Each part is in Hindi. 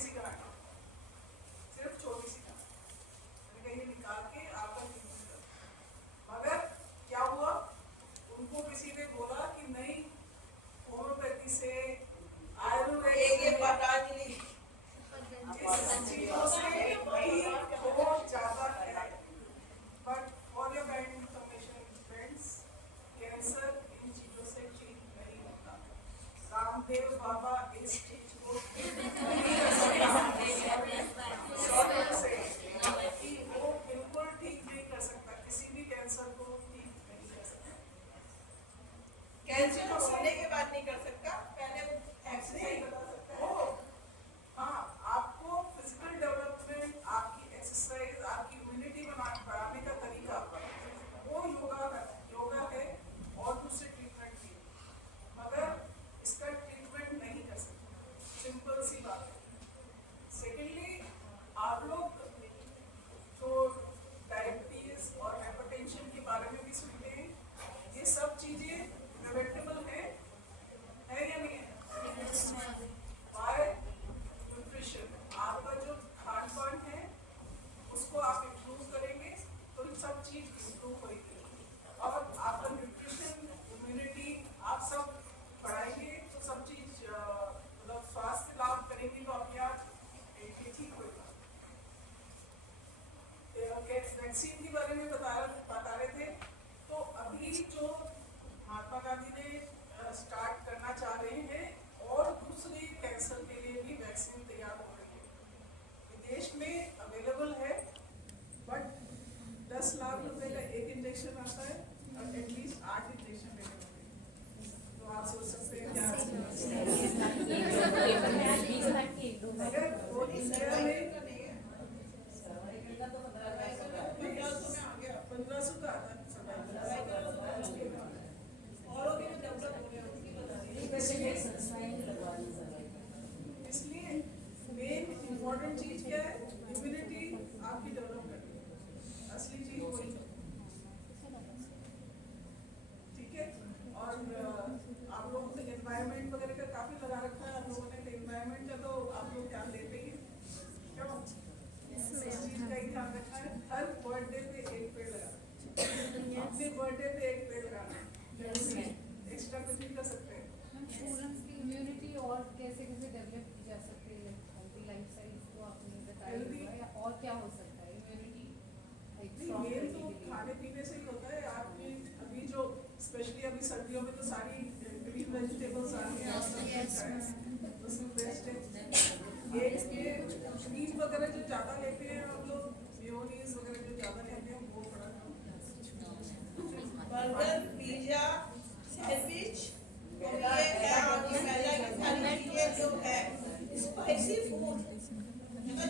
सी करानी, सिर्फ छोटी सी करानी, मैंने कहा ये निकाल के आपका ट्रीटमेंट कर। मगर क्या हुआ, उनको किसी ने बोला कि नहीं होम्योपैथी से आयुर्वेद से पतंजलि चीजों से ठीक हो जाता है। But for your kind information friends, cancer in चीजों से ठीक नहीं होता। रामदेव बाबा इस चीज को ठीक नहीं कर सकता, कि वो बिल्कुल ठीक नहीं कर सकता, किसी भी कैंसर को ठीक नहीं कर सकता। कैंसर होने के बाद नहीं कर सकता, पहले वो एक्सरसाइज बता सकता है। हाँ, आपको फिजिकल डेवलपमेंट, आपकी एक्सरसाइज, आपकी इम्यूनिटी बढ़ाने का तरीका वो योगा है और दूसरे ट्रीटमेंट भी, मगर इसका ट्रीटमेंट नहीं कर सकते, सिंपल सी बात है। सेकेंडली, आप लोग जो डायबिटीज और हाइपरटेंशन के बारे में भी सुनते हैं, ये सब चीजें प्रिवेंटेबल है या नहीं है? बाय न्यूट्रिशन, आपका जो खान पान है उसको आप इम्प्रूव करेंगे तो सब चीज इम्प्रूव होगी, और आपका न्यूट्रिशन, इम्यूनिटी आप सब बढ़ाएंगे तो सब चीज मतलब स्वास्थ्य लाभ करेंगे तो अपने आप ठीक होगा। वैक्सीन के बारे में बता रहे थे, तो अभी जो महात्मा गांधी ने स्टार्ट करना चाह रहे हैं, और दूसरे कैंसर के लिए भी वैक्सीन तैयार हो रही है, विदेश में अवेलेबल है, बट 10 लाख रुपए का एक इंजेक्शन आता है और एटलीस्ट 8 इंजेक्शन लेने होते हैं। तो आप सोच सकते हैं क्या अगर वो इंडिया में 1500 का आता है, इसलिए मेन इम्पोर्टेंट चीज क्या है, इम्यूनिटी आपकी डेवलप करनी है, असली चीज वही है, ठीक है। और आप लोगों को एनवायरनमेंट वगैरह का काफी लगा रखा है आप लोगों ने, तो एनवायरनमेंट का तो आप लोग ध्यान देते ही, क्यों इस चीज का ही ध्यान रखना है। हर बर्थडे पे एक पेड़ लगाना, अपने बर्थडे पे एक पेड़ लगाना, एक्स्ट्रा कुछ नहीं कर सकते। स्टूडेंट्स की इम्यूनिटी और कैसे कैसे डेवलप की जा सकती है, हेल्दी लाइफस्टाइल को आपने बताया, या और क्या हो सकता है इम्यूनिटी? मेन तो खाने पीने से ही होता है। आपकी अभी जो स्पेशली अभी सर्दियों में तो सारी ग्रीन वेजिटेबल्स आ रही हैं, उसमें बेस्ट है। ये चीज वगैरह जो ज़्यादा लेते हैं हम लोग, मेयोनीज वगैरह जो ज़्यादा लेते हैं वो बड़ा बर्गर, पिज्जा, सैंडविच, जो है स्पाइसी फूड,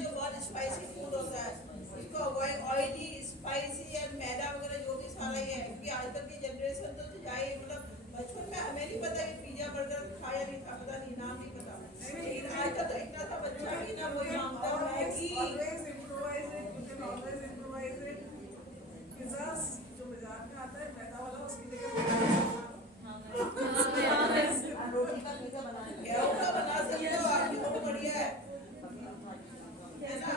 जो बहुत स्पाइसी फूड होता है इसको अवॉइड, ऑयली, स्पाइसी और मैदा वगैरह जो भी सारा ये है, क्योंकि आजकल की जनरेशन तो जाए, मतलब बचपन में हमें नहीं पता कि पिज्जा बर्गर खाया नहीं था, पता नहीं, नाम नहीं पता, लेकिन आजकल तो इतना सा बच्चा भी ना वही मांगता है कि पिज़्ज़ा जो बाजार में आता है मैदा वाला, उसकी जगह गेहूं का बना सकते हो आप, बहुत बढ़िया है ना।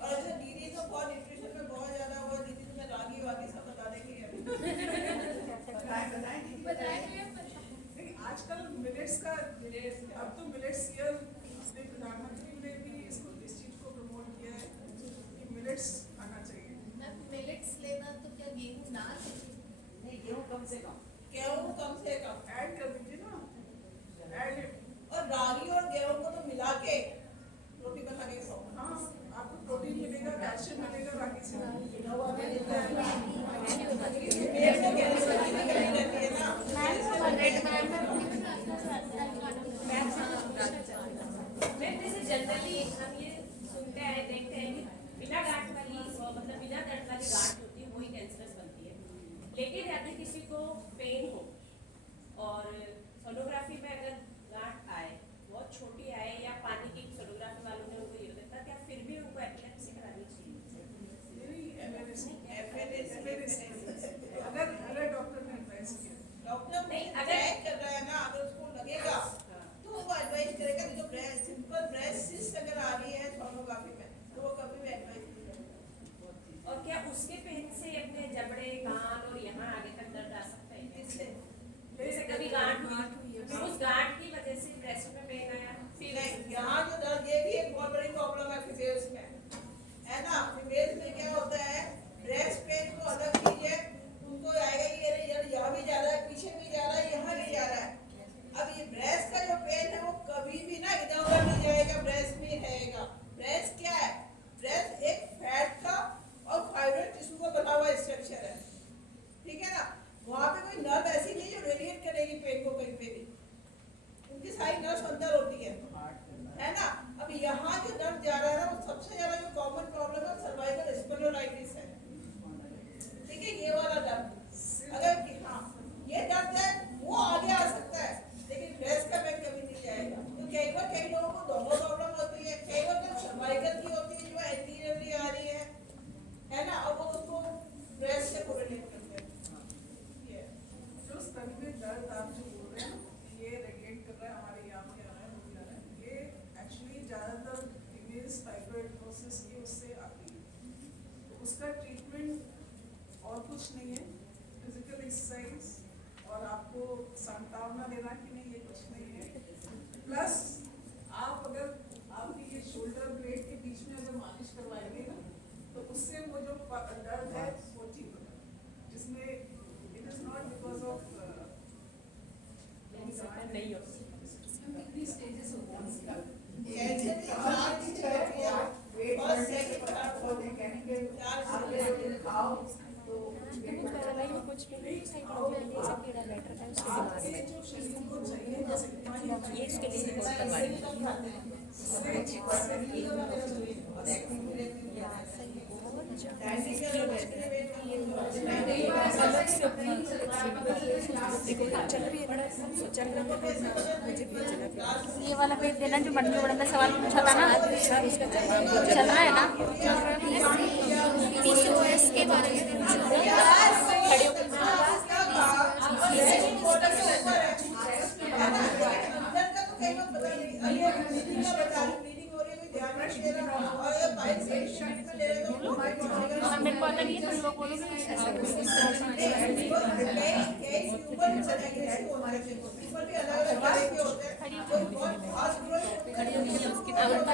और ऐसे दीदी तो बहुत न्यूट्रिशन में बहुत ज्यादा हुआ, दीदी तुम्हें रागी वागी सब बता देंगी। आजकल मिलेट्स का, अब तो मिलेट्स ईयर, प्रधानमंत्री ने भी इस चीज को प्रमोट किया है कि मिलेट्स आना चाहिए। मिलेट्स लेना तो क्या गेहूं ना, नहीं, गेहूं कम से कम ऐड कर दीजिए ना, ऐड। और रागी और गेहूं को तो मिला के रोटी बना के खाओ। हाँ, आपको प्रोटीन मिलेगा, कैल्शियम मिलेगा रागी से। पेट में कैल्शियम की कमी रहती है ना। जनरली हम ये सुनते आए, देखते हैं कि बिना गांठ वाली, मतलब बिना दर्द वाली गांठ होती है वही कैंसरस बनती है। लेकिन यदि किसी को पेन हो और सोनोग्राफी में अगर गांठ आए, बहुत छोटी आए, या पानी की सोनोग्राफी वालों ने उनको ये बताया, क्या फिर भी उनको एपिलेप्सी करानी चाहिए? अगर डॉक्टर ने एडवाइस किया, डॉक्टर नहीं चेक कर रहा है ना, अगर उसको लगेगा तो वो एडवाइस करेगा कि जो सिंपल ब्रेस्ट सिस्ट अगर आ रही डिलीवरी आ रही है ना, और वो उसको ड्रेस से कोरिलेट करते हैं। ये जो स्टडी में दर्द आप जो बोल रहे हैं ना, ये रेगुलेट कर रहा है हमारे यहाँ पे आ रहा है, वो भी आ रहा है, ये एक्चुअली ज़्यादातर फीमेल्स फाइब्रोइडोसिस की उससे आती है। तो उसका ट्रीटमेंट और कुछ नहीं है, फिजिकल एक्सरसाइज और आपको सांत्वना देना कि नहीं, ये कुछ नहीं है। प्लस आप अगर आपकी ये शोल्डर ब्लेड के बीच में अगर मालिश करवाएंगे ना, तो उससे वो जो दर्द है वो ठीक हो जाएगा, जिसमें it is not because of नहीं हो कितनी स्टेजेस होते हैं इसका? ऐसे भी चार चीजें होती हैं, और सेकंड आपके जो शरीर को चाहिए जैसे ये इसके लिए बहुत करवाई। ये वाला पेज देना जो मटकी बड़ा में सवाल पूछा था ना, चल रहा है ना? PCOS के बारे में मेरे को अलग ही तुम लोग बोलोगे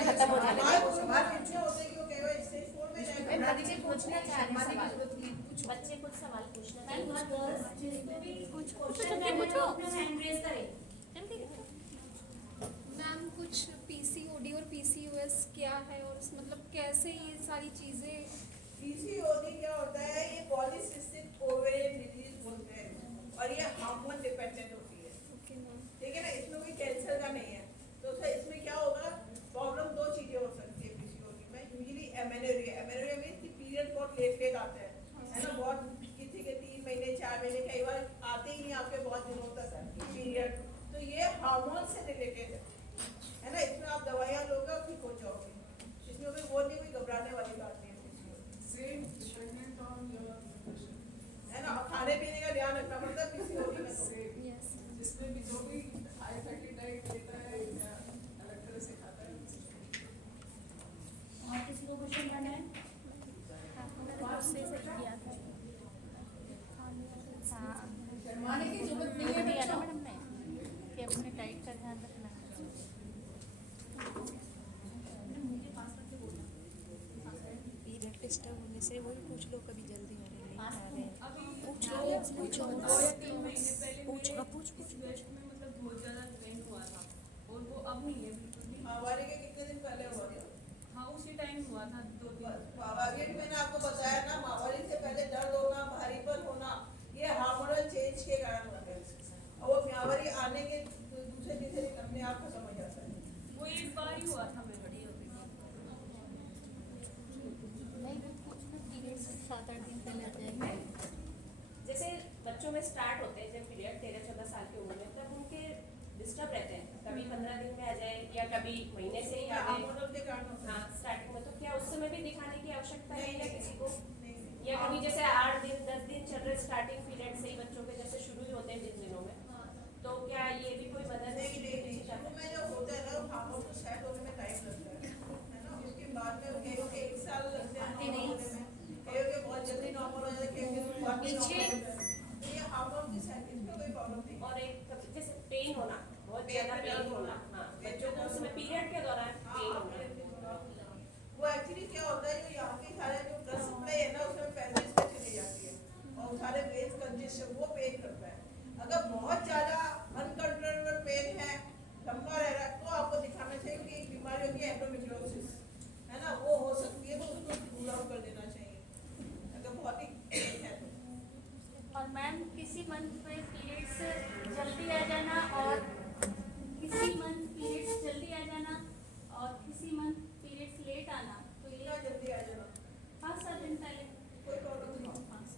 खत्म हो जाने पूछना चाह रहे सवाल। बच्चे कुछ सवाल पूछना मैम, जिसको भी कुछ क्वेश्चन है, पूछो। अपना हैंड रेज करें। मैम कुछ पीसीओडी और पीसीओएस क्या है, और मतलब कैसे ये सारी चीजें? पीसीओडी क्या होता है, ये पॉलीसिस्टिक ओवेरियन डिजीज बोलते हैं, और ये हार्मोन डिपेंडेंट होती है। Okay ma'am. ठीक है ना, इसमें कोई कैंसर का नहीं है। तो सर इसमें क्या होगा, प्रॉब्लम दो चीजें हो सकती है पीसीओडी में। यूजुअली एमेनोरिया, एमेनोरिया मींस कि पीरियड बहुत लेट आते हैं, है ना, बहुत किसी के 3 महीने 4 महीने, कई बार आते ही नहीं आपके बहुत दिनों तक पीरियड। तो ये हार्मोन से रिलेटेड है ना, इसमें आप दवाइयाँ लोगे और ठीक हो जाओगे। इसमें कोई वो नहीं, कोई घबराने वाली बात नहीं है PCOD। Same dependent on your nutrition, है ना, और खाने पीने का ध्यान रखना पड़ता है पीसीओडी में। Same yes. जिसमें भी जो भी हाई फैटी डाइट लेता है या अलग तरह से खाता है। और किसी को क्वेश्चन करना है? उससे से किया था। हाँ, शर्माने की जरूरत नहीं है दिया ना बच्चों। मैडम ने कि अपने डाइट का ध्यान रखना। पीरियड डिस्टर्ब होने से वो भी पूछ लो, कभी जल्दी आ रहे नहीं आ रहे हैं। पूछ लो, 2 या 3 महीने पहले मेरे वेस्ट में मतलब बहुत ज़्यादा पेन हुआ था, और वो अब नहीं है बिल्कुल भी। माहवारी के कितने दिन पहले हुआ था? हाँ उसी टाइम हुआ था 2-3। माहवारी मैंने आपको बताया ना, माहवारी से पहले दर्द होना, भारीपन होना, ये हार्मोनल चेंज के कारण होता है। और वो माहवारी आने के दूसरे तीसरे दिन अपने आप खत्म हो जाता है। वो एक बार ही हुआ था मेरे। नहीं कुछ ना पीरियड्स 7-8 दिन पहले आ जाएंगे। जैसे बच्चों में स्टार्ट होते हैं जब पीरियड 13-14 साल की उम्र में, तब उनके डिस्टर्ब रहते हैं, कभी 15 दिन में आ जाए या कभी महीने से ही आ जाए। हार्मोनल के कारण होता है। हाँ स्टार्टिंग में, तो क्या उस समय भी दिखाने की आवश्यकता है या किसी को, नहीं, या कभी जैसे 8 दिन 10 दिन चल रहे स्टार्टिंग पीरियड से ही बच्चों के जैसे शुरू ही होते हैं जिन दिनों में, तो क्या ये भी कोई मदद है? नहीं, शुरू में जो होता है ना, हार्मोन तो सेट होने में टाइम लगता है ना, उसके बाद में कईयों के 1 साल लगते हैं नॉर्मल होने में, कईयों के बहुत जल्दी नॉर्मल हो जाता है, कईयों के बहुत नॉर्मल हो जाता है। तो ये हार्मोन की सेट, इसमें कोई प्रॉब्लम नहीं है। और एक जैसे पेन होना, बहुत ज्यादा पेन होना, हाँ बच्चों को उसमें पीरियड के दौरान पेन होना, वो एक्चुअली क्या होता है, जो यहाँ के सारे जो ब्लड सप्लाई है ना, उसमें पैसेज में चली जाती है, और सारे वेन्स कंजेशन वो पेन करता है। अगर बहुत ज्यादा अनकंट्रोलेबल पेन है, लंबा रह रहा है, तो आपको दिखाना चाहिए कि एक बीमारी होती है एंडोमेट्रियोसिस, है ना, वो हो सकती है, तो उसको रूल आउट कर देना चाहिए अगर बहुत ही पेन है तो। और मैम किसी मंथ में पीरियड्स जल्दी आ जाना और किसी मंथ पीरियड्स जल्दी आ जाना और किसी मंथ पीरियड्स लेट आना, तो ये इतना जल्दी आ जाना 5-7 दिन पहले कोई प्रॉब्लम नहीं है।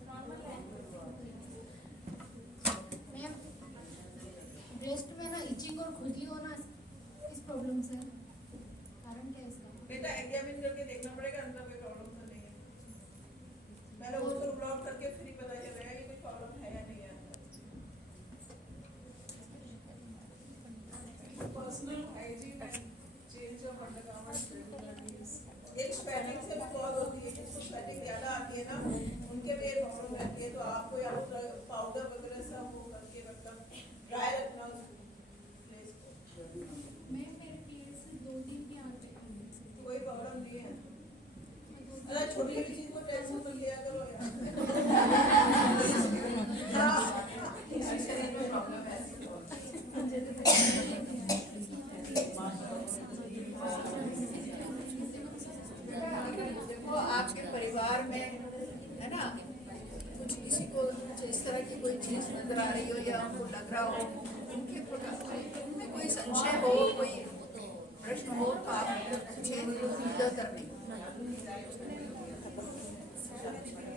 नॉर्मल है। मैम ब्रेस्ट में ना इचिंग और खुजली होना इस प्रॉब्लम से कारण क्या है इसका? बेटा एग्जामिन करके देखना पड़ेगा अंदर कोई प्रॉब्लम तो नहीं है। पहले उसको ब्लॉक करके फिर ही पता चलेगा कि कोई प्रॉब्लम है या नहीं है अंदर। Personal hygiene and change of undergarments regularly is एक स्वेटिंग से भी कॉज होती है, जिसको स्वेटिंग ज्यादा आती है ना उनके भी प्रॉब्लम रहती है, तो आपको या तो पाउडर वगैरह सब वो करके मतलब ड्राई रखना उसको प्लेस को। मैं मेरे पीरियड से 2 दिन भी आ जाएगी। कोई प्रॉब्लम नहीं है। अरे छोटी छोटी चीज को टेंशन मत लिया करो यार। शरीर में प्रॉब्लम है ऐसी देखो आपके परिवार में है ना, कुछ किसी को इस तरह की कोई चीज नजर आ रही हो या उनको लग रहा हो, उनमें कोई संशय हो, कोई प्रश्न हो तो आप पूछे, करने